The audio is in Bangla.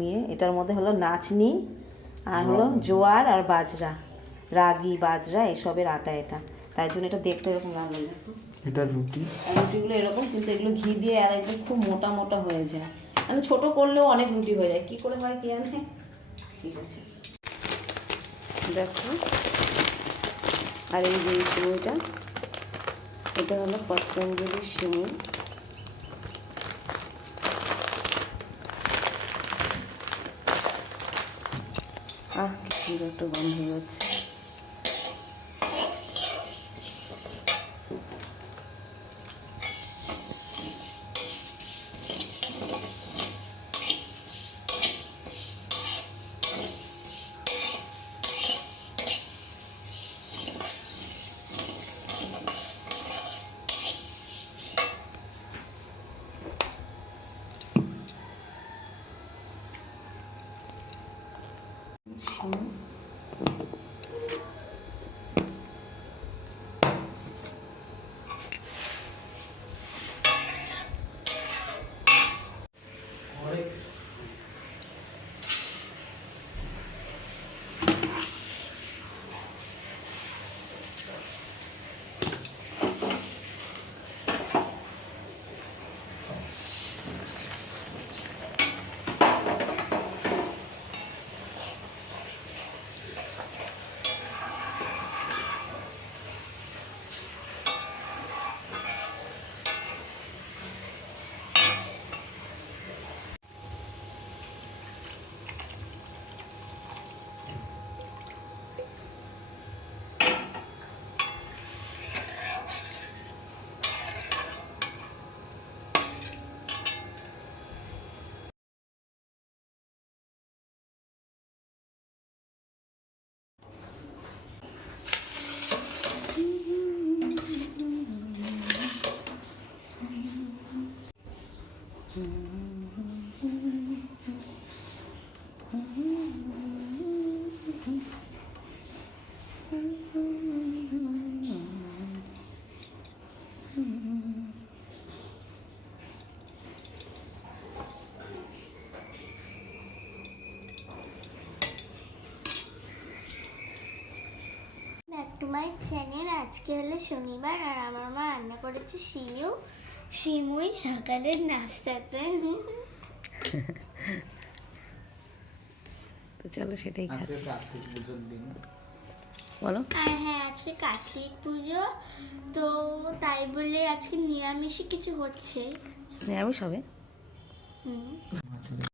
জমিয়ে। এটার মধ্যে হলো নাচনি আর হলো জোয়ার আর বাজরা, রাগি বাজরা এসবের আটা এটা, তাই জন্য এটা দেখতে এরকম লাগলো। এটা রুটি, রুটিগুলো এরকম, কিন্তু এগুলো ঘি দিয়ে আর একদম খুব মোটা মোটা হয়ে যায়, মানে ছোট করলেও অনেক রুটি হয়ে যায়, কি করে হয় কি জানে। ঠিক আছে, দেখো। আর এই যে সিমুইটা, এটা হলো পতঞ্জলির সিমুই। কি সুন্দর একটা গন্ধ হচ্ছে। My channel. আজকে হলো শনিবার আর আমার মা রান্না করেছে সিমুই সকালের নাস্তাতে। তো চলো সেটাই খাচ্ছি, বলো। আর হ্যাঁ, আজকে কার্তিক পুজো, তো তাই বলে আজকে নিরামিষই কিছু হচ্ছে। নিরামিষ হবে।